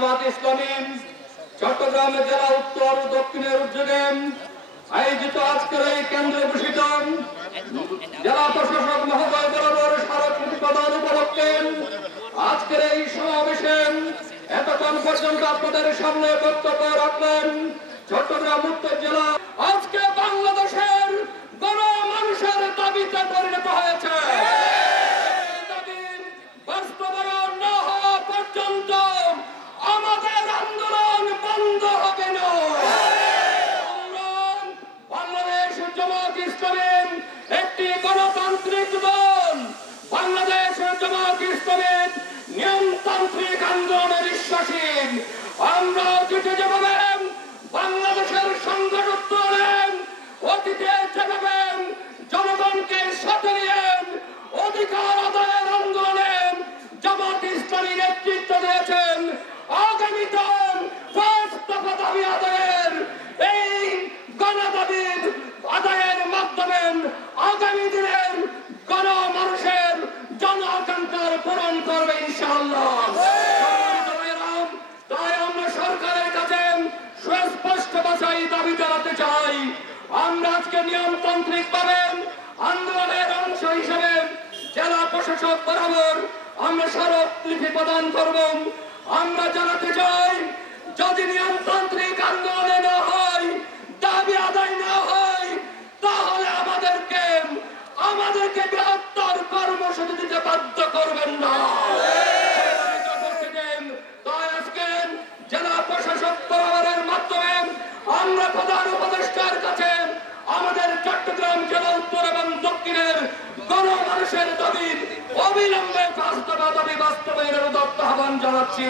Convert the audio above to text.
জামাত ইসলামী চট্টগ্রাম জেলা উত্তর ও দক্ষিণের উদ্যোগে আয়োজিত আজকের এই কেন্দ্রে ঘোষিত জেলা প্রশাসক মহোদয় বরাবর স্মারকলিপি প্রদান উপলক্ষে আজকের এই সমাবেশে এতক্ষণ পর্যন্ত আপনাদের সামনে বক্তব্য রাখলেন চট্টগ্রাম উত্তর জেলা। আজকে বাংলাদেশের গণমানুষের দাবিতে পরিণত হয়েছে। বাস্তবায়ন না হওয়া পর্যন্ত আমাদের আন্দোলন বন্ধ হবে না। বাংলাদেশ জামাত ইসলামী একটি গণতান্ত্রিক দল। বাংলাদেশ জামাত ইসলামী নিয়মতান্ত্রিক আন্দোলনে বিশ্বাসী। আমরা অতীতে যেভাবে বাংলাদেশের সংকট উত্তোলন, অতীতে যেভাবে জনগণকে সাথে নিয়ে অধিকার আদায়ের আন্দোলনে জামাত ইসলামী নেতৃত্ব দিয়েছেন, আগামীতে পাঁচ দফা দাবি আদায়ের এই গণদাবি আদায়ের মাধ্যমে আগামী দিনের গণমানুষের জন আকাঙ্ক্ষার পূরণ করবে ইনশাআল্লাহ। তাই আমরা সরকারের কাছে সুস্পষ্ট ভাষায় দাবি জানাতে চাই, আমরা আজকে নিয়মতান্ত্রিক ভাবে আন্দোলনের অংশ হিসেবে জেলা প্রশাসক বরাবর আমরা স্মারকলিপি প্রদান করব। আমরা জানাতে চাই, যদি নিয়মতান্ত্রিক আন্দোলনে না হয়, দাবি আদায় না হয়, তাহলে আমাদেরকে বৃহত্তর কর্মসূচি দিতে বাধ্য করবেন না। তাই আজকে জেলা প্রশাসক বরাবরের মাধ্যমে আমরা প্রধান উপদেষ্টার কাছে আমাদের চট্টগ্রাম জেলা উত্তর এবং দক্ষিণের গণমানুষের দাবি অবিলম্বে বাস্তবায়নের উদাত্ত আহ্বান জানাচ্ছি।